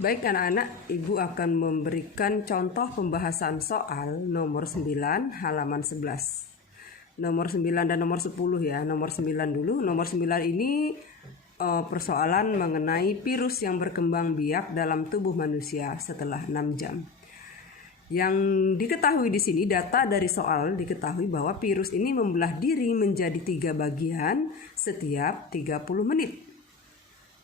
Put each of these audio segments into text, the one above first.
Baik anak-anak, Ibu akan memberikan contoh pembahasan soal nomor 9 halaman 11. Nomor 9 dan nomor 10 ya. Nomor 9 dulu. Nomor 9 ini persoalan mengenai virus yang berkembang biak dalam tubuh manusia setelah 6 jam. Yang diketahui di sini, data dari soal diketahui bahwa virus ini membelah diri menjadi 3 bagian setiap 30 menit.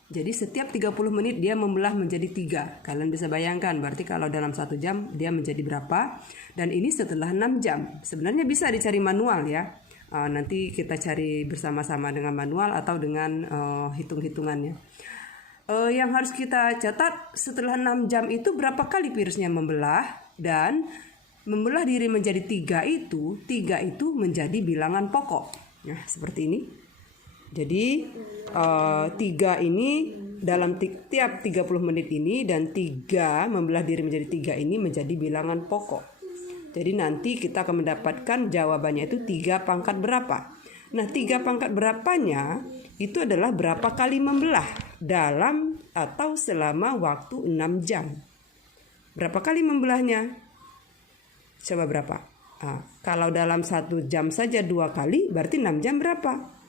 Jadi setiap 30 menit dia membelah menjadi 3. Kalian bisa bayangkan, berarti kalau dalam 1 jam dia menjadi berapa. Dan ini setelah 6 jam. Sebenarnya bisa dicari manual ya. Nanti kita cari bersama-sama dengan manual atau dengan hitung-hitungannya. Yang harus kita catat, setelah 6 jam itu berapa kali virusnya membelah. Dan membelah diri menjadi 3 itu menjadi bilangan pokok. Nah seperti ini. Jadi 3 ini dalam tiap 30 menit ini, dan 3 membelah diri menjadi 3 ini menjadi bilangan pokok. Jadi nanti kita akan mendapatkan jawabannya itu 3 pangkat berapa. Nah 3 pangkat berapanya itu adalah berapa kali membelah dalam atau selama waktu 6 jam. Berapa kali membelahnya? Coba berapa? Kalau dalam 1 jam saja 2 kali, berarti 6 jam berapa?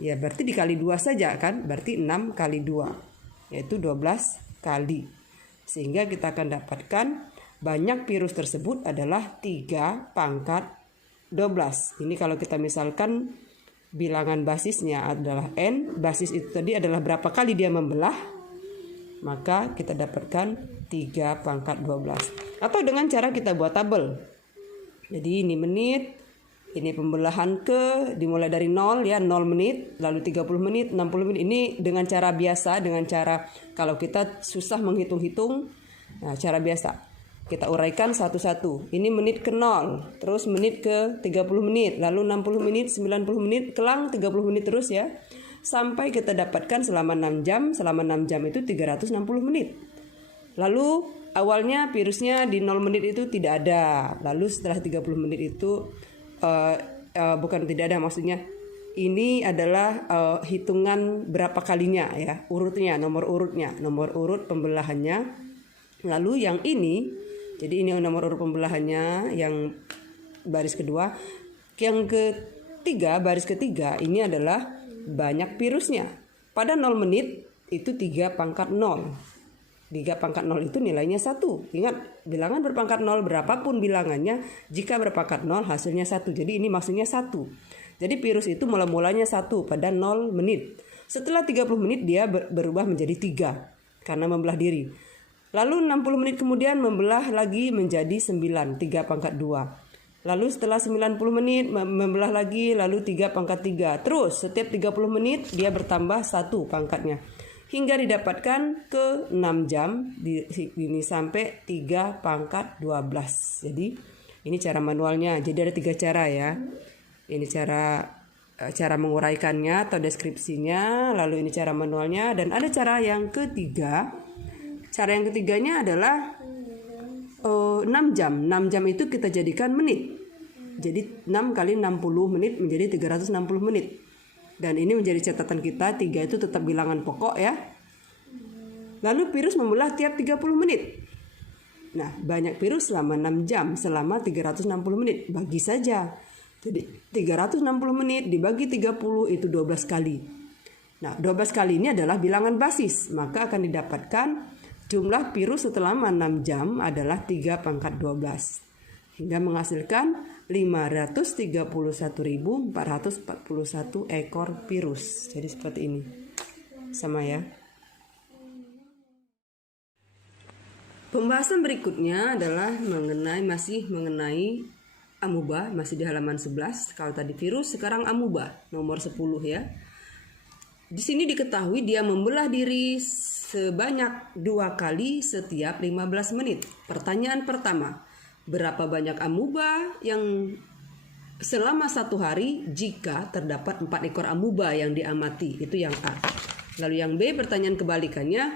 Ya berarti dikali 2 saja kan, berarti 6 kali 2 yaitu 12 kali. Sehingga kita akan dapatkan banyak virus tersebut adalah 3 pangkat 12. Ini kalau kita misalkan bilangan basisnya adalah N, basis itu tadi adalah berapa kali dia membelah, maka kita dapatkan 3 pangkat 12. Atau dengan cara kita buat tabel. Jadi ini menit, ini pembelahan dimulai dari 0 ya, 0 menit, lalu 30 menit, 60 menit. Ini dengan cara biasa, dengan cara kalau kita susah menghitung-hitung, nah cara biasa. Kita uraikan satu-satu. Ini menit ke 0, terus menit ke 30 menit, lalu 60 menit, 90 menit, kelang 30 menit terus ya. Sampai kita dapatkan selama 6 jam, selama 6 jam itu 360 menit. Lalu awalnya virusnya di 0 menit itu tidak ada. Lalu setelah 30 menit itu bukan tidak ada, maksudnya ini adalah hitungan berapa kalinya ya, urutnya, nomor urut pembelahannya. Lalu yang ini, jadi ini nomor urut pembelahannya yang baris kedua. Yang ketiga, baris ketiga ini adalah banyak virusnya. Pada 0 menit itu 3 pangkat 0. 3 pangkat 0 itu nilainya 1. Ingat, bilangan berpangkat 0 berapapun bilangannya, jika berpangkat 0 hasilnya 1. Jadi ini maksudnya 1. Jadi virus itu mula-mulanya 1 pada 0 menit. Setelah 30 menit dia berubah menjadi 3 karena membelah diri. Lalu 60 menit kemudian membelah lagi menjadi 9, 3 pangkat 2. Lalu setelah 90 menit membelah lagi, lalu 3 pangkat 3. Terus setiap 30 menit dia bertambah 1 pangkatnya. Hingga didapatkan ke 6 jam ini sampai 3 pangkat 12. Jadi ini cara manualnya. Jadi ada 3 cara ya. Ini cara menguraikannya atau deskripsinya, lalu ini cara manualnya, dan ada cara yang ketiga. Cara yang ketiganya adalah 6 jam. 6 jam itu kita jadikan menit. Jadi 6 kali 60 menit menjadi 360 menit. Dan ini menjadi catatan kita, 3 itu tetap bilangan pokok ya. Lalu virus membelah tiap 30 menit. Nah, banyak virus selama 6 jam, selama 360 menit. Bagi saja. Jadi 360 menit dibagi 30 itu 12 kali. Nah, 12 kali ini adalah bilangan basis. Maka akan didapatkan jumlah virus setelah 6 jam adalah 3 pangkat 12. Hingga menghasilkan 531.441 ekor virus. Jadi seperti ini. Sama ya. Pembahasan berikutnya adalah masih mengenai amuba, masih di halaman 11. Kalau tadi virus, sekarang amuba, nomor 10 ya. Di sini diketahui dia membelah diri sebanyak 2 kali setiap 15 menit. Pertanyaan pertama, berapa banyak amuba yang selama 1 hari jika terdapat 4 ekor amuba yang diamati? Itu yang A. Lalu yang B, pertanyaan kebalikannya,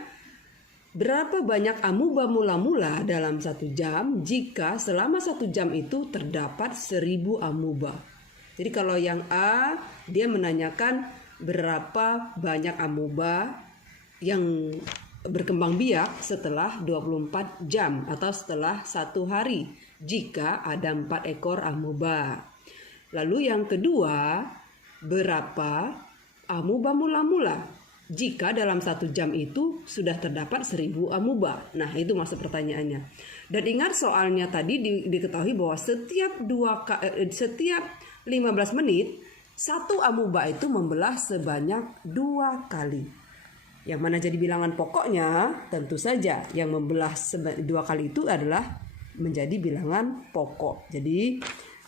berapa banyak amuba mula-mula dalam 1 jam jika selama 1 jam itu terdapat 1000 amuba? Jadi kalau yang A, dia menanyakan berapa banyak amuba yang berkembang biak setelah 24 jam atau setelah 1 hari jika ada 4 ekor amuba. Lalu yang kedua, berapa amuba mula-mula jika dalam 1 jam itu sudah terdapat 1000 amuba. Nah, itu maksud pertanyaannya. Dan ingat soalnya tadi diketahui bahwa setiap 15 menit satu amuba itu membelah sebanyak 2 kali. Yang mana jadi bilangan pokoknya, tentu saja yang membelah 2 kali itu adalah menjadi bilangan pokok. Jadi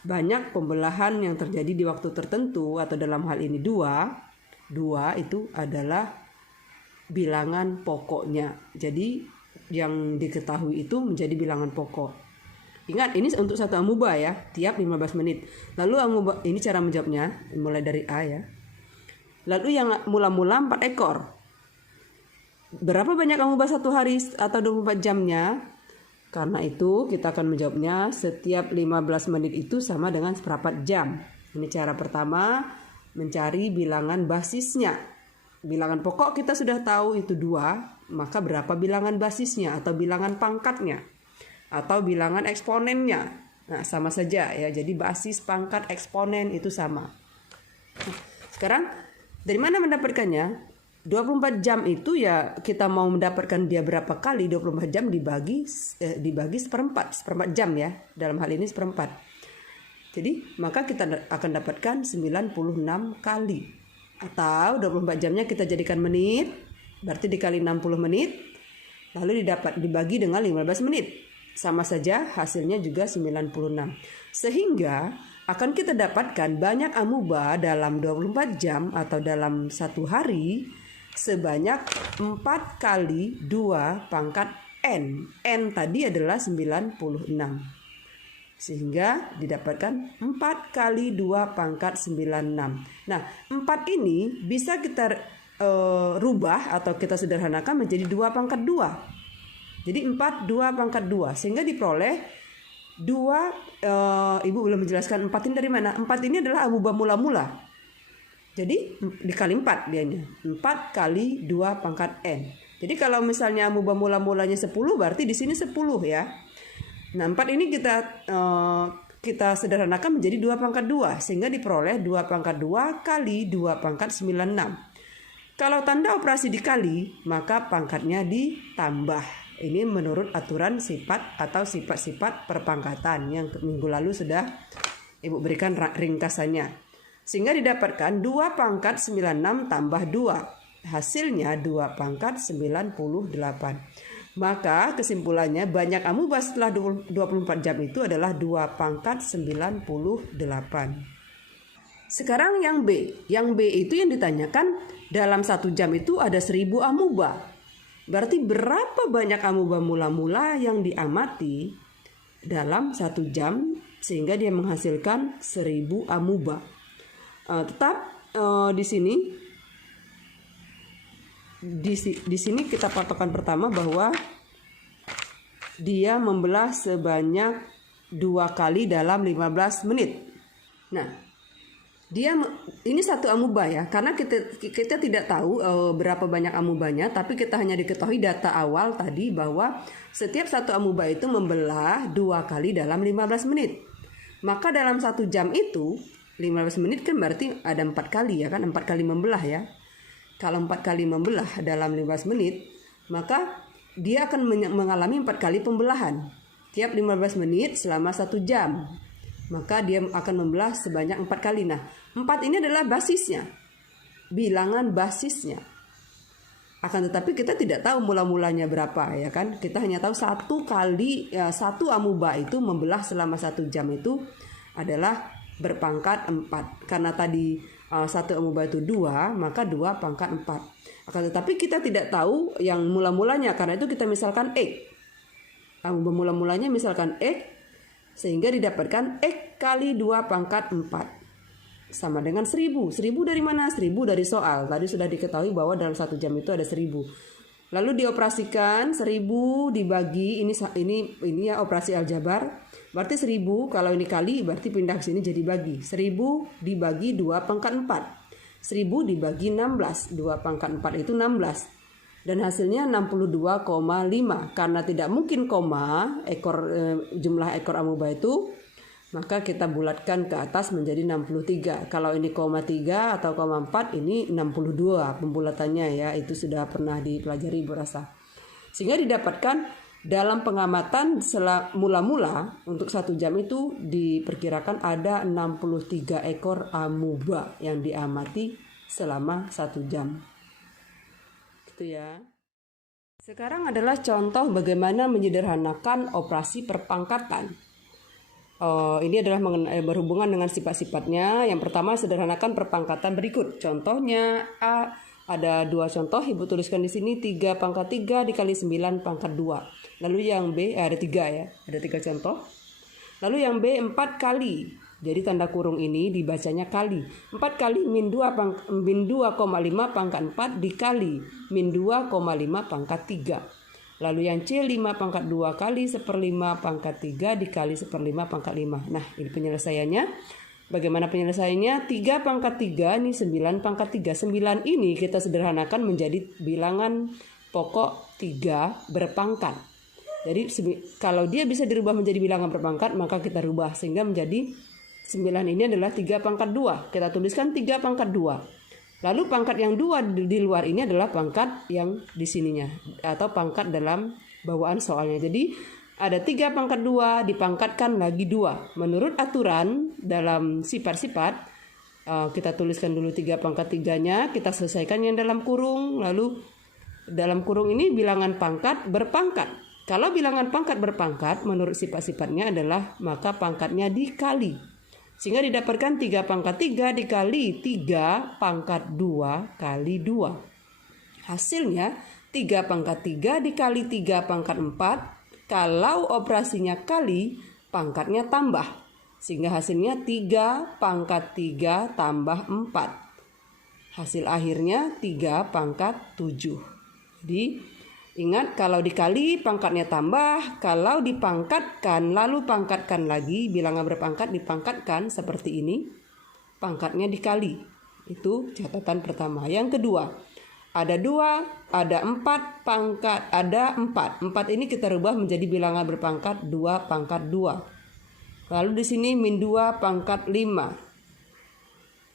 banyak pembelahan yang terjadi di waktu tertentu atau dalam hal ini 2 itu adalah bilangan pokoknya. Jadi yang diketahui itu menjadi bilangan pokok. Ingat, ini untuk satu amuba ya, tiap 15 menit. Lalu amuba, ini cara menjawabnya mulai dari A ya. Lalu yang mula-mula 4 ekor. Berapa banyak amuba 1 hari atau 24 jamnya? Karena itu kita akan menjawabnya setiap 15 menit itu sama dengan seperempat jam. Ini cara pertama, mencari bilangan basisnya. Bilangan pokok kita sudah tahu itu 2, maka berapa bilangan basisnya atau bilangan pangkatnya atau bilangan eksponennya. Nah, sama saja ya. Jadi basis, pangkat, eksponen itu sama. Nah, sekarang dari mana mendapatkannya? 24 jam itu ya kita mau mendapatkan dia berapa kali, 24 jam dibagi seperempat jam ya. Dalam hal ini seperempat. Jadi maka kita akan dapatkan 96 kali. Atau 24 jamnya kita jadikan menit, berarti dikali 60 menit, lalu dibagi dengan 15 menit. Sama saja hasilnya juga 96. Sehingga akan kita dapatkan banyak amuba dalam 24 jam atau dalam 1 hari sebanyak 4 kali 2 pangkat N. N tadi adalah 96. Sehingga didapatkan 4 kali 2 pangkat 96. Nah, 4 ini bisa kita rubah atau kita sederhanakan menjadi 2 pangkat 2. Jadi 4 2 pangkat 2. Sehingga diperoleh 2, Ibu belum menjelaskan 4 ini dari mana. 4 ini adalah amuba mula-mula. Jadi dikali 4 dianya. 4 kali 2 pangkat N. Jadi kalau misalnya amuba mula-mulanya 10, berarti di sini 10 ya. Nah, 4 ini kita sederhanakan menjadi 2 pangkat 2. Sehingga diperoleh 2 pangkat 2 kali 2 pangkat 96. Kalau tanda operasi dikali, maka pangkatnya ditambah. Ini menurut aturan sifat atau sifat-sifat perpangkatan yang minggu lalu sudah Ibu berikan ringkasannya. Sehingga didapatkan 2 pangkat 96 tambah 2. Hasilnya 2 pangkat 98. Maka kesimpulannya banyak amuba setelah 24 jam itu adalah 2 pangkat 98. Sekarang yang B. Yang B itu yang ditanyakan dalam 1 jam itu ada 1000 amuba. Berarti berapa banyak amuba mula-mula yang diamati dalam 1 jam sehingga dia menghasilkan 1000 amuba. Di sini kita patokan pertama bahwa dia membelah sebanyak 2 kali dalam 15 menit. Nah, ini satu amuba ya, karena kita tidak tahu berapa banyak amubanya, tapi kita hanya diketahui data awal tadi bahwa setiap satu amuba itu membelah 2 kali dalam 15 menit. Maka dalam 1 jam itu 15 menit kan berarti ada 4 kali ya kan, 4 kali membelah ya. Kalau 4 kali membelah dalam 15 menit, maka dia akan mengalami 4 kali pembelahan. Tiap 15 menit selama 1 jam. Maka dia akan membelah sebanyak 4 kali. Nah, 4 ini adalah basisnya. Bilangan basisnya. Akan tetapi kita tidak tahu mula-mulanya berapa ya kan. Kita hanya tahu 1 kali, 1 amuba itu membelah selama 1 jam itu adalah berpangkat 4. Karena tadi 1 amuba itu 2, maka 2 pangkat 4. Akan tetapi kita tidak tahu yang mula-mulanya, karena itu kita misalkan X. Amuba mula-mulanya misalkan X, sehingga didapatkan X kali 2 pangkat 4 sama dengan 1000. 1000 dari mana? 1000 dari soal. Tadi sudah diketahui bahwa dalam 1 jam itu ada 1000. Lalu dioperasikan 1000 dibagi ini ya operasi aljabar. Berarti 1000 kalau ini kali berarti pindah ke sini jadi bagi. 1000 dibagi 2 pangkat 4. 1000 dibagi 16. 2 pangkat 4 itu 16. dan hasilnya 62,5. Karena tidak mungkin koma jumlah ekor amuba itu, maka kita bulatkan ke atas menjadi 63. Kalau ini koma 3 atau koma 4, ini 62 pembulatannya ya. Itu sudah pernah dipelajari Ibu rasa. Sehingga didapatkan dalam pengamatan mula-mula untuk 1 jam itu diperkirakan ada 63 ekor amuba yang diamati selama 1 jam. Gitu ya. Sekarang adalah contoh bagaimana menyederhanakan operasi perpangkatan. Ini adalah berhubungan dengan sifat-sifatnya. Yang pertama, sederhanakan perpangkatan berikut. Contohnya A, ada 2 contoh, Ibu tuliskan di sini 3 pangkat 3 dikali 9 pangkat 2. Lalu yang B, ada 3 ya, ada 3 contoh. Lalu yang B 4 kali. Jadi tanda kurung ini dibacanya kali. 4 kali min 2,5 pangkat 4 dikali min 2,5 pangkat 3. Lalu yang C 5 pangkat 2 kali 1/5 pangkat 3 dikali 1/5 pangkat 5. Nah, ini penyelesaiannya. Bagaimana penyelesaiannya? 3 pangkat 3 ini 9 pangkat 3. 9 ini kita sederhanakan menjadi bilangan pokok 3 berpangkat. Jadi kalau dia bisa dirubah menjadi bilangan berpangkat, maka kita rubah sehingga menjadi 9 ini adalah 3 pangkat 2. Kita tuliskan 3 pangkat 2. Lalu pangkat yang 2 di luar ini adalah pangkat yang di sininya atau pangkat dalam bawaan soalnya. Jadi ada 3 pangkat 2 dipangkatkan lagi 2. Menurut aturan dalam sifat-sifat, kita tuliskan dulu 3 pangkat 3-nya, kita selesaikan yang dalam kurung. Lalu dalam kurung ini bilangan pangkat berpangkat. Kalau bilangan pangkat berpangkat menurut sifat-sifatnya adalah maka pangkatnya dikali. Sehingga didapatkan 3 pangkat 3 dikali 3 pangkat 2 kali 2. Hasilnya 3 pangkat 3 dikali 3 pangkat 4. Kalau operasinya kali, pangkatnya tambah. Sehingga hasilnya 3 pangkat 3 tambah 4. Hasil akhirnya 3 pangkat 7. Jadi ingat, kalau dikali pangkatnya tambah, kalau dipangkatkan lalu pangkatkan lagi, bilangan berpangkat dipangkatkan seperti ini, pangkatnya dikali. Itu catatan pertama. Yang kedua, ada 2, ada 4 pangkat, ada 4. 4 ini kita rubah menjadi bilangan berpangkat 2 pangkat 2. Lalu di sini min 2 pangkat 5.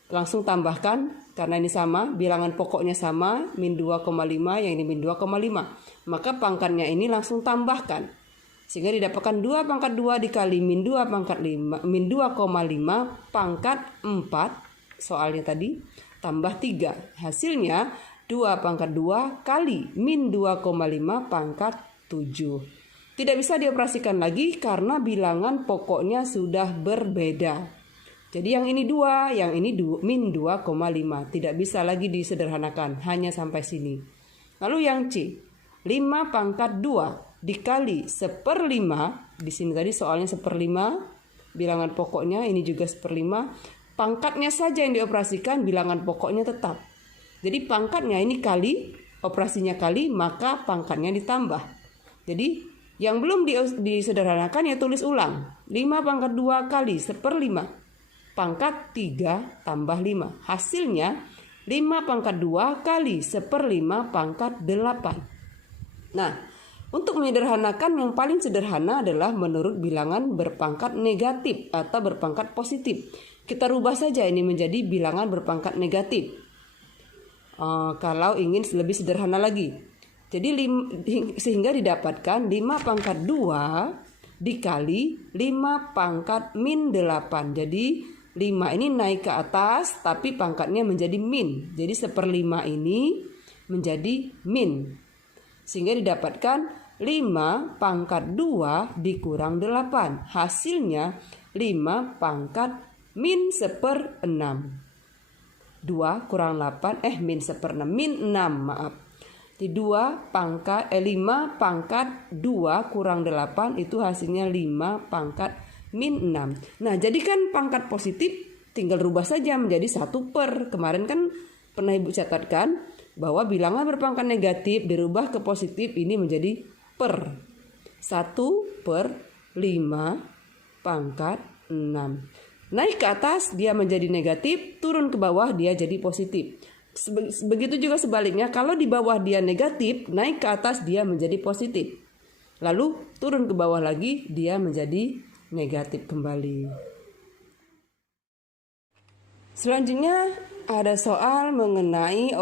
Langsung tambahkan. Karena ini sama, bilangan pokoknya sama, min 2,5, yang ini min 2,5. Maka pangkatnya ini langsung tambahkan. Sehingga didapatkan 2 pangkat 2 dikali min 2 pangkat 5, min 2,5 pangkat 4, soalnya tadi, tambah 3. Hasilnya 2 pangkat 2 kali min 2,5 pangkat 7. Tidak bisa dioperasikan lagi karena bilangan pokoknya sudah berbeda. Jadi yang ini 2, yang ini min 2,5. Tidak bisa lagi disederhanakan, hanya sampai sini. Lalu yang C, 5 pangkat 2 dikali 1/5. Di sini tadi soalnya 1/5, bilangan pokoknya ini juga 1/5. Pangkatnya saja yang dioperasikan, bilangan pokoknya tetap. Jadi pangkatnya ini kali, operasinya kali, maka pangkatnya ditambah. Jadi yang belum disederhanakan ya tulis ulang. 5 pangkat 2 kali 1/5. Pangkat 3 tambah 5. Hasilnya 5 pangkat 2 kali 1/5 pangkat 8. Nah, untuk menyederhanakan yang paling sederhana adalah menurut bilangan berpangkat negatif atau berpangkat positif. Kita rubah saja ini menjadi bilangan berpangkat negatif. Kalau ingin lebih sederhana lagi. Jadi sehingga didapatkan 5 pangkat 2 dikali 5 pangkat min 8. Jadi 5 ini naik ke atas tapi pangkatnya menjadi min. Jadi 1/5 ini menjadi min. Sehingga didapatkan 5 pangkat 2 dikurang 8. Hasilnya 5 pangkat min 1/6. 2 kurang 8, min 1/6, min 6 maaf. Di 5 pangkat 2 kurang 8 itu hasilnya 5 pangkat min 6. Nah, jadikan pangkat positif tinggal rubah saja menjadi 1/. Kemarin kan pernah Ibu catatkan bahwa bilangan berpangkat negatif dirubah ke positif ini menjadi per. 1/5 pangkat 6. Naik ke atas dia menjadi negatif, turun ke bawah dia jadi positif. Begitu juga sebaliknya, kalau di bawah dia negatif, naik ke atas dia menjadi positif. Lalu turun ke bawah lagi, dia menjadi negatif kembali. Selanjutnya ada soal mengenai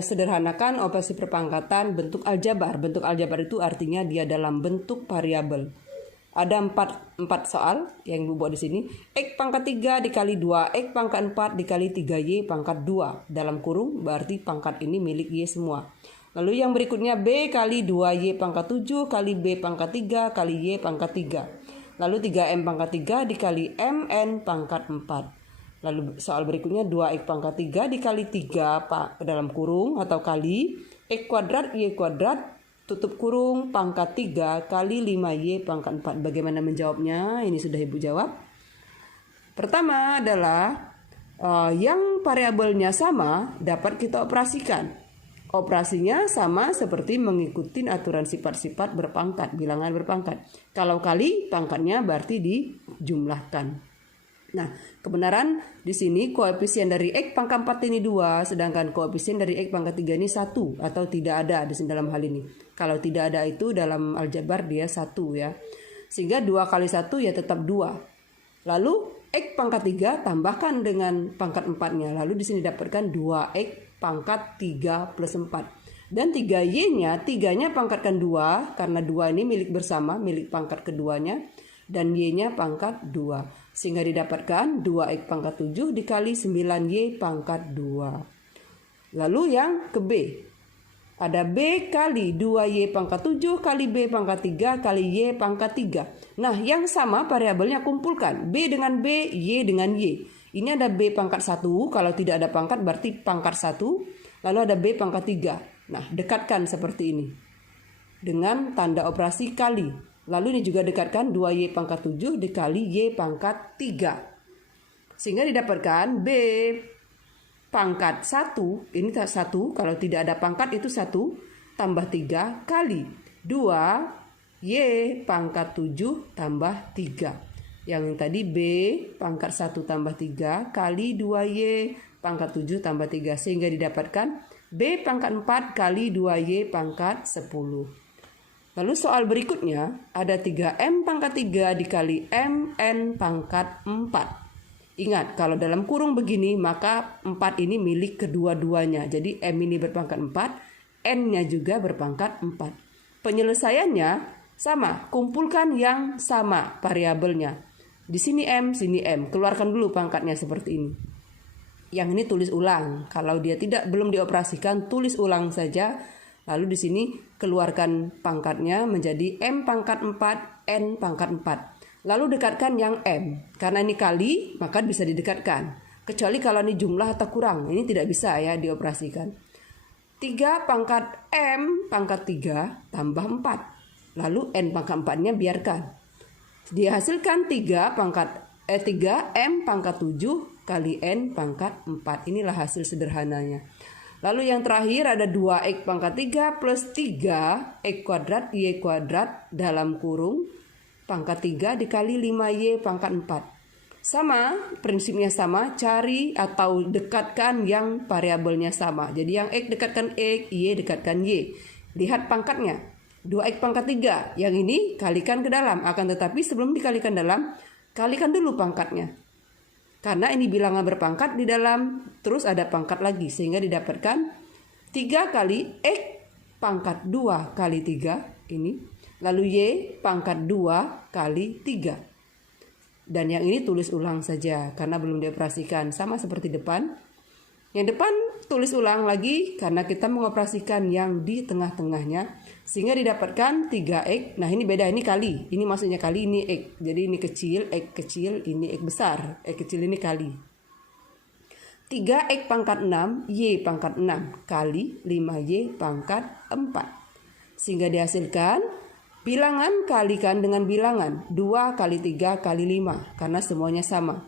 sederhanakan operasi perpangkatan bentuk aljabar. Bentuk aljabar itu artinya dia dalam bentuk variabel. Ada 4 soal yang Ibu buat di sini. X pangkat 3 dikali 2, X pangkat 4 dikali 3Y pangkat 2. Dalam kurung berarti pangkat ini milik Y semua. Lalu yang berikutnya B kali 2Y pangkat 7 kali B pangkat 3 kali Y pangkat 3. Lalu 3M pangkat 3 dikali MN pangkat 4. Lalu soal berikutnya 2X pangkat 3 dikali 3 dalam kurung atau kali X kuadrat Y kuadrat tutup kurung pangkat 3 kali 5Y pangkat 4. Bagaimana menjawabnya? Ini sudah Ibu jawab. Pertama adalah yang variabelnya sama dapat kita operasikan. Operasinya sama seperti mengikuti aturan sifat-sifat berpangkat, bilangan berpangkat. Kalau kali pangkatnya berarti dijumlahkan. Nah, kebenaran di sini koefisien dari X pangkat 4 ini 2, sedangkan koefisien dari X pangkat 3 ini 1 atau tidak ada di dalam hal ini. Kalau tidak ada itu dalam aljabar dia 1 ya. Sehingga 2 kali 1 ya tetap 2. Lalu X pangkat 3 tambahkan dengan pangkat 4-nya. Lalu di sini dapatkan 2X pangkat 3 plus 4. Dan 3Y-nya, 3-nya pangkatkan 2 karena 2 ini milik bersama, milik pangkat keduanya. Dan Y-nya pangkat 2. Sehingga didapatkan 2X pangkat 7 dikali 9Y pangkat 2. Lalu yang ke B. Ada B kali 2Y pangkat 7 kali B pangkat 3 kali Y pangkat 3. Nah, yang sama variabelnya kumpulkan. B dengan B, Y dengan Y. Ini ada B pangkat 1. Kalau tidak ada pangkat berarti pangkat 1. Lalu ada B pangkat 3. Nah, dekatkan seperti ini. Dengan tanda operasi kali. Lalu ini juga dekatkan 2Y pangkat 7 dikali Y pangkat 3. Sehingga didapatkan B pangkat 1, ini 1, kalau tidak ada pangkat itu 1, tambah 3 kali 2Y pangkat 7 tambah 3. Yang tadi B pangkat 1 tambah 3 kali 2Y pangkat 7 tambah 3. Sehingga didapatkan B pangkat 4 kali 2Y pangkat 10. Lalu soal berikutnya ada 3M pangkat 3 dikali MN pangkat 4. Ingat, kalau dalam kurung begini maka 4 ini milik kedua-duanya. Jadi M ini berpangkat 4, N-nya juga berpangkat 4. Penyelesaiannya sama, kumpulkan yang sama variabelnya. Di sini M, sini M. Keluarkan dulu pangkatnya seperti ini. Yang ini tulis ulang. Kalau dia belum dioperasikan, tulis ulang saja. Lalu di sini keluarkan pangkatnya menjadi M pangkat 4, N pangkat 4. Lalu dekatkan yang M. Karena ini kali, maka bisa didekatkan. Kecuali kalau ini jumlah atau kurang. Ini tidak bisa ya dioperasikan. 3 pangkat M pangkat 3 tambah 4. Lalu N pangkat 4-nya biarkan. Dihasilkan 3M pangkat 7 kali N pangkat 4. Inilah hasil sederhananya. Lalu yang terakhir ada 2X pangkat 3 plus 3X kuadrat Y kuadrat dalam kurung pangkat 3 dikali 5Y pangkat 4. Sama, prinsipnya sama, cari atau dekatkan yang variabelnya sama. Jadi yang X dekatkan X, Y dekatkan Y. Lihat pangkatnya, 2X pangkat 3. Yang ini kalikan ke dalam, akan tetapi sebelum dikalikan dalam, kalikan dulu pangkatnya. Karena ini bilangan berpangkat di dalam, terus ada pangkat lagi. Sehingga didapatkan 3 kali X pangkat 2 kali 3 ini. Lalu Y pangkat 2 kali 3. Dan yang ini tulis ulang saja karena belum dioperasikan. Sama seperti depan. Yang depan tulis ulang lagi karena kita mengoperasikan yang di tengah-tengahnya. Sehingga didapatkan 3X. Nah ini beda, ini kali. Ini maksudnya kali, ini X. Jadi ini kecil, X kecil, ini X besar. X kecil ini kali. 3X pangkat 6, Y pangkat 6 kali 5Y pangkat 4. Sehingga dihasilkan bilangan kalikan dengan bilangan 2 kali 3 kali 5 karena semuanya sama.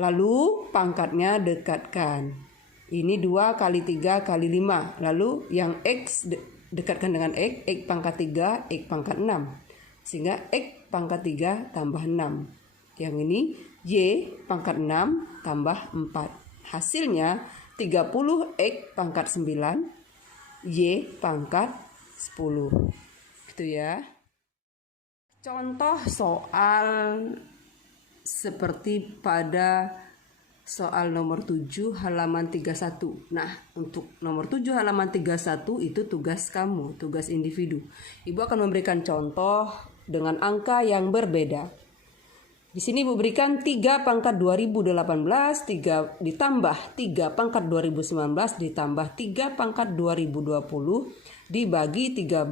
Lalu pangkatnya dekatkan. Ini 2 kali 3 kali 5. Lalu yang X dekatkan dengan X pangkat 3, X pangkat 6. Sehingga X pangkat 3 tambah 6. Yang ini Y pangkat 6 tambah 4. Hasilnya 30X pangkat 9 Y pangkat 10. Gitu ya. Contoh soal seperti pada soal nomor 7 halaman 31. Nah, untuk nomor 7 halaman 31 itu tugas kamu, tugas individu. Ibu akan memberikan contoh dengan angka yang berbeda. Di sini Ibu berikan 3 pangkat 2018 ditambah 3 pangkat 2019 ditambah 3 pangkat 2020 dibagi 13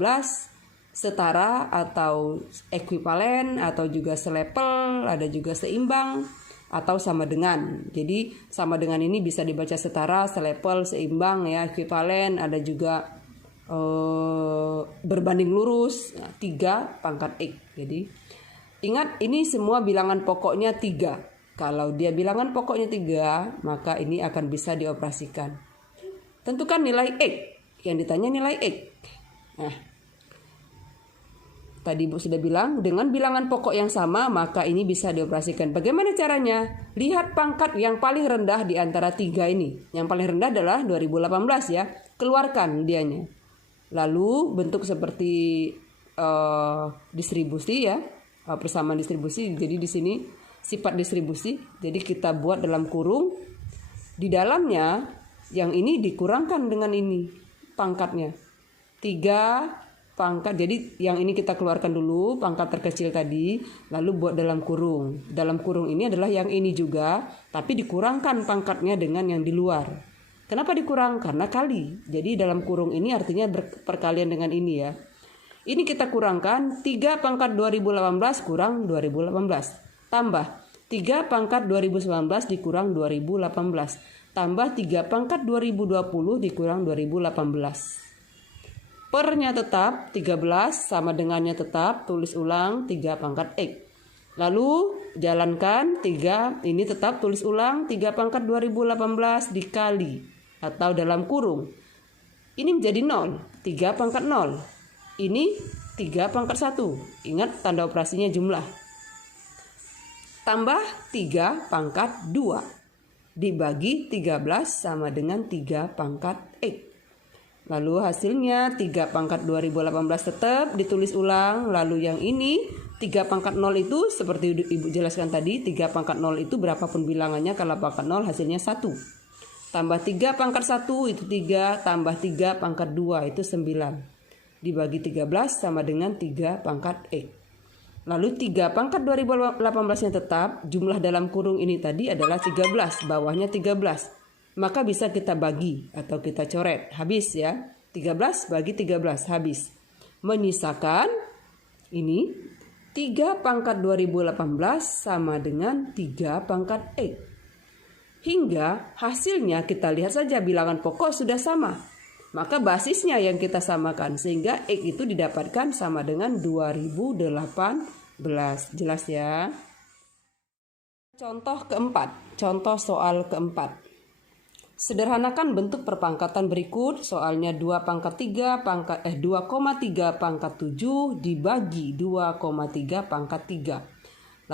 setara atau ekuivalen atau juga selepel, ada juga seimbang atau sama dengan. Jadi sama dengan ini bisa dibaca setara, selepel, seimbang ya, ekuivalen, ada juga berbanding lurus. Nah, 3 pangkat X. Jadi ingat ini semua bilangan pokoknya 3. Kalau dia bilangan pokoknya 3, maka ini akan bisa dioperasikan. Tentukan nilai X. Yang ditanya nilai X. Nah, tadi Ibu sudah bilang, dengan bilangan pokok yang sama, maka ini bisa dioperasikan. Bagaimana caranya? Lihat pangkat yang paling rendah di antara 3 ini. Yang paling rendah adalah 2018 ya. Keluarkan dianya. Lalu bentuk seperti distribusi ya. Persamaan distribusi. Jadi di sini sifat distribusi. Jadi kita buat dalam kurung. Di dalamnya yang ini dikurangkan dengan ini pangkatnya. 3 pangkat, jadi yang ini kita keluarkan dulu pangkat terkecil tadi, lalu buat dalam kurung. Dalam kurung ini adalah yang ini juga, tapi dikurangkan pangkatnya dengan yang di luar. Kenapa dikurang? Karena kali. Jadi dalam kurung ini artinya perkalian dengan ini ya. Ini kita kurangkan 3 pangkat 2018 kurang 2018. Tambah 3 pangkat 2019 dikurang 2018. Tambah 3 pangkat 2020 dikurang 2018. Pernya tetap 13, sama dengannya tetap, tulis ulang 3 pangkat X. Lalu jalankan 3, ini tetap tulis ulang 3 pangkat 2018 dikali atau dalam kurung. Ini menjadi 0, 3 pangkat 0. Ini 3 pangkat 1. Ingat tanda operasinya jumlah. Tambah 3 pangkat 2 dibagi 13 sama dengan 3 pangkat X. Lalu hasilnya 3 pangkat 2018 tetap ditulis ulang. Lalu yang ini 3 pangkat 0 itu seperti Ibu jelaskan tadi, 3 pangkat 0 itu berapapun bilangannya, kalau pangkat 0 hasilnya 1. Tambah 3 pangkat 1 itu 3, tambah 3 pangkat 2 itu 9. Dibagi 13 sama dengan 3 pangkat X. Lalu 3 pangkat 2018 nya tetap, jumlah dalam kurung ini tadi adalah 13, bawahnya 13. Maka bisa kita bagi atau kita coret. Habis ya. 13 bagi 13 habis. Menyisakan ini 3 pangkat 2018 sama dengan 3 pangkat X. Hingga hasilnya kita lihat saja bilangan pokok sudah sama. Maka basisnya yang kita samakan. Sehingga X itu didapatkan sama dengan 2018. Jelas ya. Contoh keempat. Contoh soal keempat. Sederhanakan bentuk perpangkatan berikut. Soalnya 2,3 pangkat 7 dibagi 2,3 pangkat 3.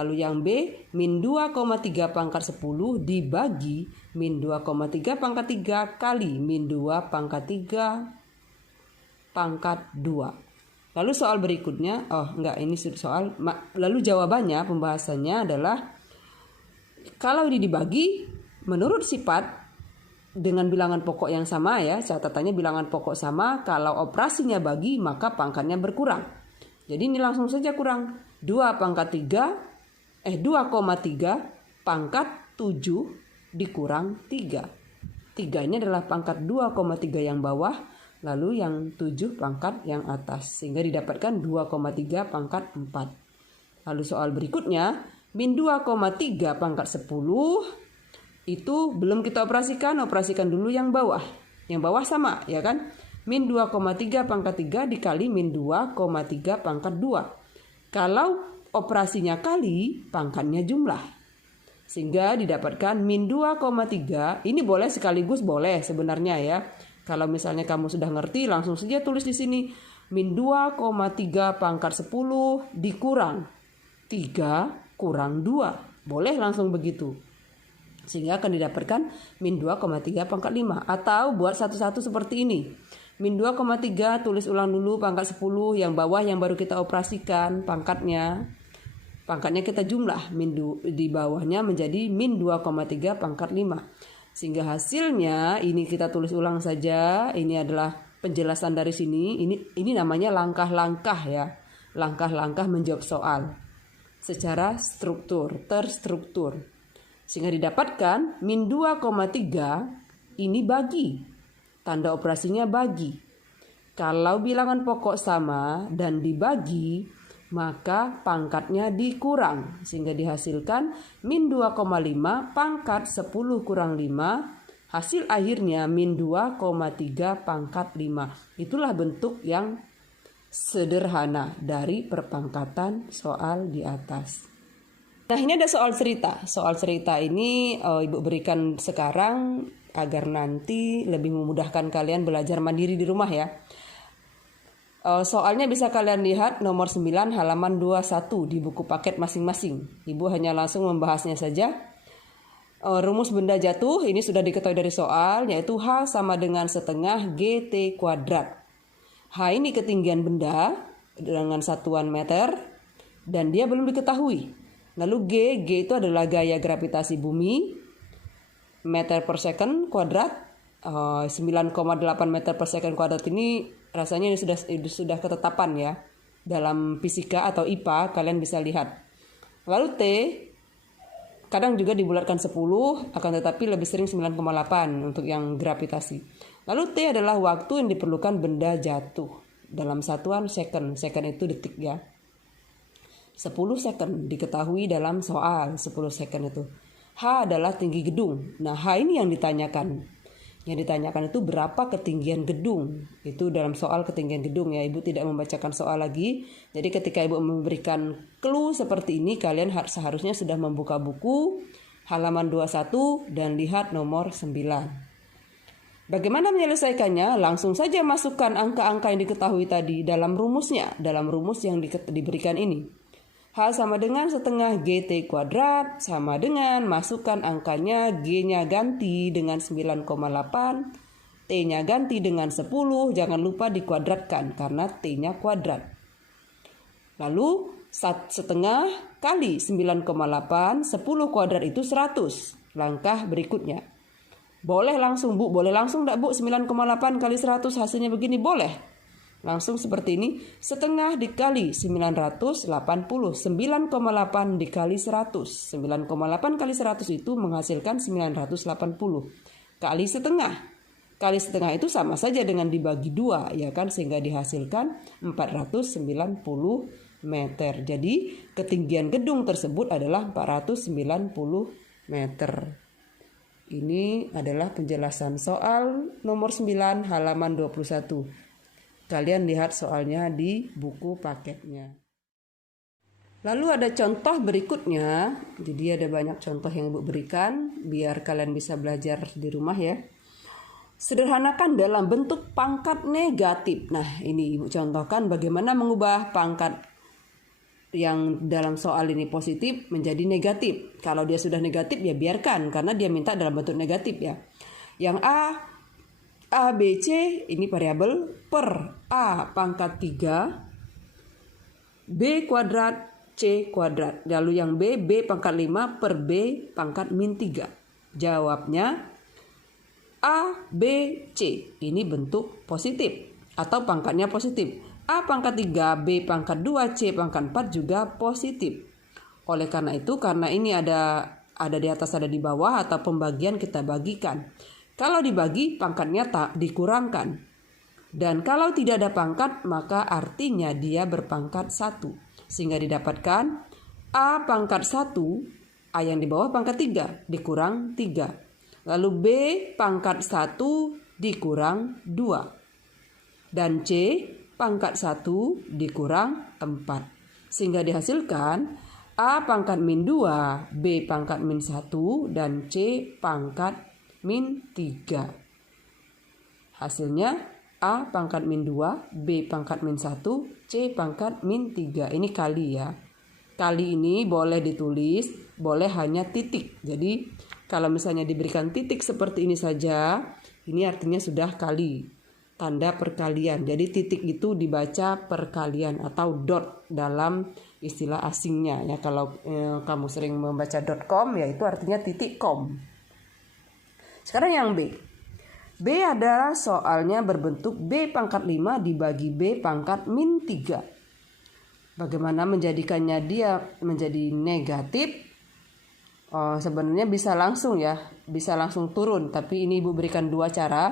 Lalu yang B, min 2,3 pangkat 10 dibagi min 2,3 pangkat 3 kali min 2 pangkat 3 pangkat 2. Lalu soal berikutnya, ini soal. Lalu jawabannya, pembahasannya adalah kalau ini dibagi menurut sifat dengan bilangan pokok yang sama ya, catatannya bilangan pokok sama, kalau operasinya bagi maka pangkatnya berkurang. Jadi ini langsung saja kurang 2,3 pangkat 7 dikurang 3. 3 ini adalah pangkat 2,3 yang bawah, lalu yang 7 pangkat yang atas, sehingga didapatkan 2,3 pangkat 4. Lalu soal berikutnya, min 2,3 pangkat 10 itu belum kita operasikan dulu yang bawah. Yang bawah sama ya kan? Min 2,3 pangkat 3 dikali min 2,3 pangkat 2. Kalau operasinya kali, pangkatnya jumlah. Sehingga didapatkan min 2,3. Ini boleh sekaligus boleh sebenarnya ya. Kalau misalnya kamu sudah ngerti, langsung saja tulis di sini min 2,3 pangkat 10 dikurang 3 kurang 2. Boleh langsung begitu. Sehingga akan didapatkan min 2,3 pangkat 5. Atau buat satu-satu seperti ini. Min 2,3 tulis ulang dulu pangkat 10, yang bawah yang baru kita operasikan pangkatnya. Pangkatnya kita jumlah, di bawahnya menjadi min 2,3 pangkat 5. Sehingga hasilnya ini kita tulis ulang saja. Ini adalah penjelasan dari sini. Ini namanya langkah-langkah ya. Langkah-langkah menjawab soal secara terstruktur. Sehingga didapatkan min 2,3 ini bagi. Tanda operasinya bagi. Kalau bilangan pokok sama dan dibagi, maka pangkatnya dikurang. Sehingga dihasilkan min 2,5 pangkat 10 kurang 5. Hasil akhirnya min 2,3 pangkat 5. Itulah bentuk yang sederhana dari perpangkatan soal di atas. Nah, ini ada soal cerita. Soal cerita ini Ibu berikan sekarang agar nanti lebih memudahkan kalian belajar mandiri di rumah ya. Soalnya bisa kalian lihat nomor 9 halaman 21 di buku paket masing-masing. Ibu hanya langsung membahasnya saja. Rumus benda jatuh ini sudah diketahui dari soal, yaitu H sama dengan setengah GT kuadrat. H ini ketinggian benda dengan satuan meter dan dia belum diketahui. Lalu G itu adalah gaya gravitasi bumi, meter per second kuadrat. 9,8 meter per second kuadrat ini rasanya ini sudah ketetapan ya. Dalam fisika atau IPA kalian bisa lihat. Lalu T kadang juga dibulatkan 10, akan tetapi lebih sering 9,8 untuk yang gravitasi. Lalu T adalah waktu yang diperlukan benda jatuh dalam satuan second. Second itu detik ya. 10 second diketahui dalam soal 10 second itu. H adalah tinggi gedung. Nah, H ini yang ditanyakan. Yang ditanyakan itu berapa ketinggian gedung. Itu dalam soal ketinggian gedung ya. Ibu tidak membacakan soal lagi. Jadi ketika Ibu memberikan clue seperti ini, kalian seharusnya sudah membuka buku halaman 21 dan lihat nomor 9. Bagaimana menyelesaikannya? Langsung saja masukkan angka-angka yang diketahui tadi dalam rumusnya. Dalam rumus yang diberikan ini. H sama dengan setengah GT kuadrat sama dengan masukkan angkanya, G-nya ganti dengan 9,8, T-nya ganti dengan 10, jangan lupa dikuadratkan karena T-nya kuadrat. Lalu setengah kali 9,8, 10 kuadrat itu 100. Langkah berikutnya. Boleh langsung Bu, boleh langsung enggak Bu? 9,8 kali 100 hasilnya begini, boleh. Langsung seperti ini, setengah dikali 980, 9,8 dikali 100. 9,8 kali 100 itu menghasilkan 980. Kali setengah. Kali setengah itu sama saja dengan dibagi 2, ya kan? Sehingga dihasilkan 490 meter. Jadi ketinggian gedung tersebut adalah 490 meter. Ini adalah penjelasan soal nomor 9 halaman 21. Kalian lihat soalnya di buku paketnya. Lalu ada contoh berikutnya. Jadi ada banyak contoh yang Ibu berikan biar kalian bisa belajar di rumah ya. Sederhanakan dalam bentuk pangkat negatif. Nah, ini Ibu contohkan bagaimana mengubah pangkat yang dalam soal ini positif menjadi negatif. Kalau dia sudah negatif ya biarkan karena dia minta dalam bentuk negatif ya. Yang A, B, C ini variabel per A pangkat 3, B kuadrat, C kuadrat. Lalu yang B pangkat 5 per B pangkat min 3. Jawabnya A, B, C. Ini bentuk positif atau pangkatnya positif. A pangkat 3, B pangkat 2, C pangkat 4 juga positif. Oleh karena itu, karena ini ada di atas ada di bawah atau pembagian kita bagikan. Kalau dibagi, pangkatnya tak dikurangkan. Dan kalau tidak ada pangkat, maka artinya dia berpangkat 1. Sehingga didapatkan A pangkat 1, A yang di bawah pangkat 3, dikurang 3. Lalu B pangkat 1 dikurang 2. Dan C pangkat 1 dikurang 4. Sehingga dihasilkan A pangkat min 2, B pangkat min 1, dan C pangkat min 3. Hasilnya A pangkat min 2, B pangkat min 1, C pangkat min 3. Ini kali ya. Kali ini boleh ditulis, boleh hanya titik. Jadi Kalau misalnya diberikan titik seperti ini saja, ini artinya sudah kali, tanda perkalian. Jadi titik itu dibaca perkalian atau dot dalam istilah asingnya ya. Kalau kamu sering membaca .com, ya itu artinya titik com. Sekarang yang B. B adalah soalnya berbentuk B pangkat 5 dibagi B pangkat min 3. Bagaimana menjadikannya dia menjadi negatif? Sebenarnya bisa langsung ya, bisa langsung turun. Tapi ini Ibu berikan dua cara.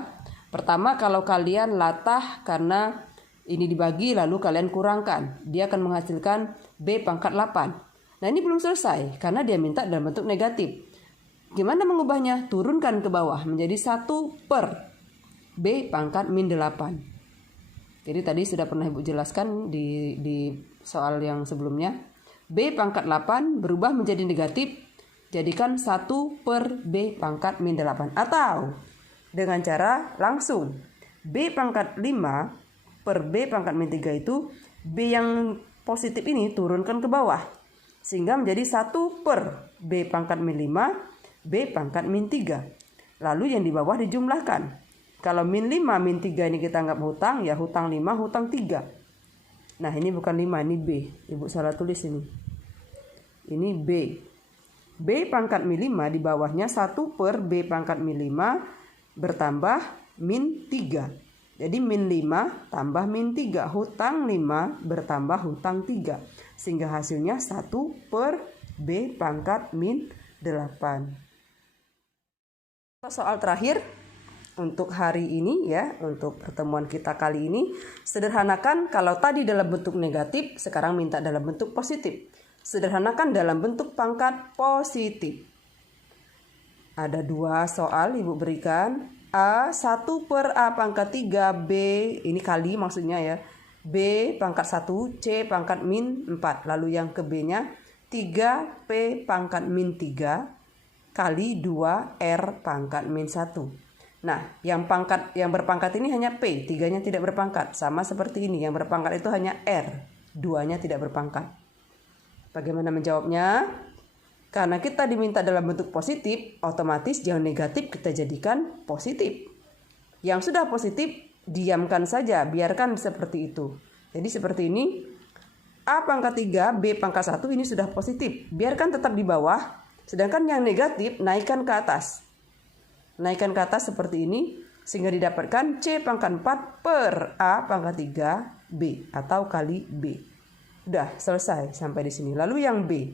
Pertama, kalau kalian latah karena ini dibagi lalu kalian kurangkan, dia akan menghasilkan B pangkat 8. Nah ini belum selesai karena dia minta dalam bentuk negatif. Gimana mengubahnya? Turunkan ke bawah menjadi 1 per B pangkat min 8. Jadi tadi sudah pernah Ibu jelaskan di soal yang sebelumnya. B pangkat 8 berubah menjadi negatif, jadikan 1 per B pangkat min 8. Atau dengan cara langsung, B pangkat 5 per B pangkat min 3 itu, B yang positif ini turunkan ke bawah. Sehingga menjadi 1 per B pangkat min 5, B pangkat min 3. Lalu yang di bawah dijumlahkan. Kalau min 5, min 3 ini kita anggap hutang, ya hutang 5, hutang 3. Nah ini bukan 5, ini B. Ibu salah tulis ini. Ini B. B pangkat min 5 di bawahnya 1 per B pangkat min 5 bertambah min 3. Jadi min 5 tambah min 3. Hutang 5 bertambah hutang 3. Sehingga hasilnya 1 per B pangkat min 8. Soal terakhir untuk hari ini ya, untuk pertemuan kita kali ini, sederhanakan kalau tadi dalam bentuk negatif, sekarang minta dalam bentuk positif. Sederhanakan dalam bentuk pangkat positif. Ada 2 soal Ibu berikan. A 1 per A pangkat 3 B, ini kali maksudnya ya, B pangkat 1 C pangkat min 4. Lalu yang ke B nya 3 P pangkat min 3 kali 2 R pangkat min 1. Nah, yang berpangkat ini hanya P, 3-nya tidak berpangkat. Sama seperti ini, yang berpangkat itu hanya R, 2-nya tidak berpangkat. Bagaimana menjawabnya? Karena kita diminta dalam bentuk positif, otomatis yang negatif kita jadikan positif. Yang sudah positif, diamkan saja, biarkan seperti itu. Jadi seperti ini, A pangkat 3, B pangkat 1 ini sudah positif. Biarkan tetap di bawah, sedangkan yang negatif naikkan ke atas. Naikkan ke atas seperti ini, sehingga didapatkan C pangkat 4 per A pangkat 3 B atau kali B. Udah selesai sampai di sini. Lalu yang B.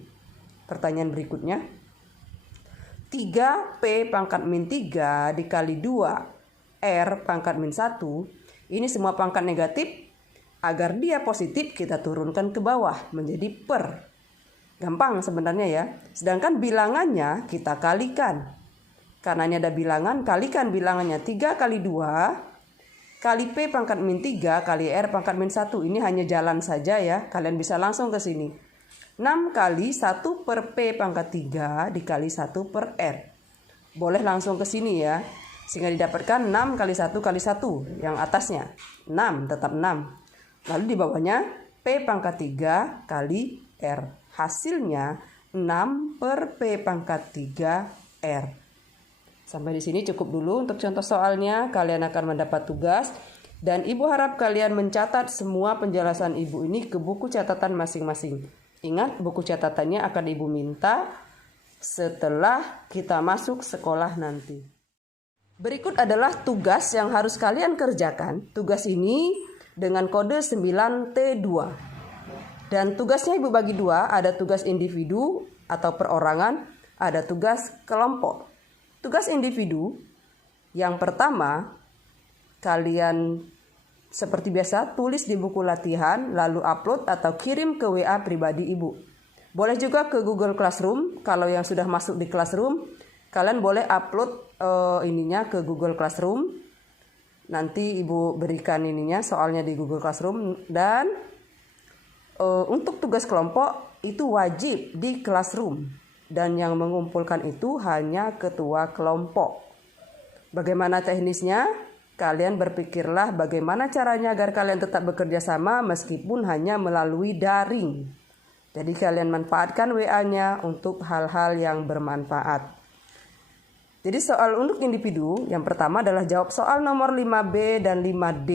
Pertanyaan berikutnya. 3P pangkat min 3 dikali 2 R pangkat min 1. Ini semua pangkat negatif. Agar dia positif kita turunkan ke bawah menjadi per. Gampang sebenarnya ya. Sedangkan bilangannya kita kalikan. Karena ini ada bilangan, kalikan bilangannya 3 kali 2 kali P pangkat min 3 kali R pangkat min 1. Ini hanya jalan saja ya, kalian bisa langsung ke sini. 6 kali 1 per P pangkat 3 dikali 1 per R. Boleh langsung ke sini ya, sehingga didapatkan 6 kali 1 kali 1, yang atasnya 6, tetap 6. Lalu di bawahnya P pangkat 3 kali R. Hasilnya 6 per P pangkat 3 R. Sampai di sini cukup dulu untuk contoh soalnya. Kalian akan mendapat tugas dan Ibu harap kalian mencatat semua penjelasan Ibu ini ke buku catatan masing-masing. Ingat, buku catatannya akan Ibu minta setelah kita masuk sekolah nanti. Berikut adalah tugas yang harus kalian kerjakan. Tugas ini dengan kode 9T2. Dan tugasnya Ibu bagi 2, ada tugas individu atau perorangan, ada tugas kelompok. Tugas individu, yang pertama, kalian seperti biasa tulis di buku latihan, lalu upload atau kirim ke WA pribadi Ibu. Boleh juga ke Google Classroom, kalau yang sudah masuk di Classroom, kalian boleh upload ininya ke Google Classroom. Nanti Ibu berikan ininya, soalnya di Google Classroom. Dan untuk tugas kelompok itu wajib di Classroom. Dan yang mengumpulkan itu hanya ketua kelompok. Bagaimana teknisnya? Kalian berpikirlah bagaimana caranya agar kalian tetap bekerja sama meskipun hanya melalui daring. Jadi kalian manfaatkan WA-nya untuk hal-hal yang bermanfaat. Jadi soal untuk individu yang pertama adalah jawab soal nomor 5B dan 5D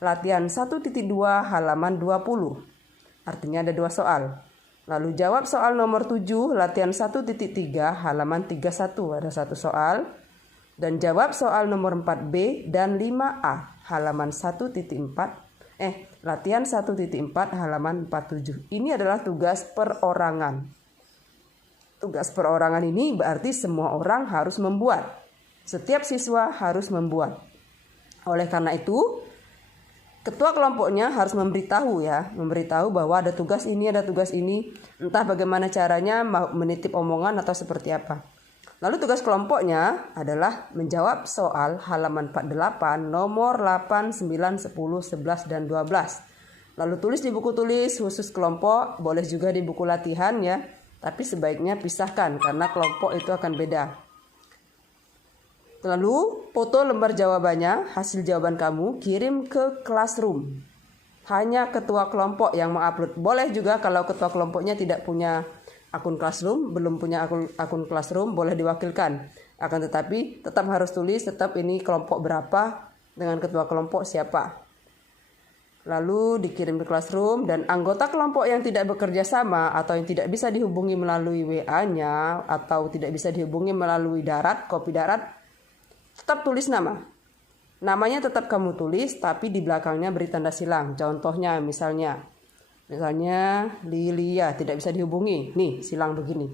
latihan 1.2 halaman 20. Artinya ada 2 soal. Lalu jawab soal nomor 7 latihan 1.3 halaman 31, ada 1 soal. Dan jawab soal nomor 4B dan 5A halaman 1.4 latihan 1.4 halaman 47. Ini adalah tugas perorangan. Tugas perorangan ini berarti semua orang harus membuat. Setiap siswa harus membuat. Oleh karena itu, ketua kelompoknya harus memberitahu bahwa ada tugas ini, entah bagaimana caranya, menitip omongan atau seperti apa. Lalu tugas kelompoknya adalah menjawab soal halaman 48, nomor 8, 9, 10, 11, dan 12. Lalu tulis di buku tulis khusus kelompok, boleh juga di buku latihan ya. Tapi sebaiknya pisahkan karena kelompok itu akan beda. Lalu foto lembar jawabannya, hasil jawaban kamu kirim ke classroom. Hanya ketua kelompok yang mengupload. Boleh juga kalau ketua kelompoknya tidak punya akun classroom, belum punya akun classroom, boleh diwakilkan. Akan tetapi tetap harus tulis tetap ini kelompok berapa dengan ketua kelompok siapa. Lalu dikirim ke classroom dan anggota kelompok yang tidak bekerja sama atau yang tidak bisa dihubungi melalui WA-nya atau tidak bisa dihubungi melalui kopi darat, tetap tulis nama. Namanya tetap kamu tulis tapi di belakangnya beri tanda silang. Contohnya misalnya Lilia tidak bisa dihubungi. Nih silang begini.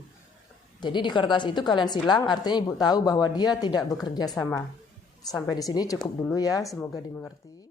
Jadi di kertas itu kalian silang artinya ibu tahu bahwa dia tidak bekerja sama. Sampai di sini cukup dulu ya, semoga dimengerti.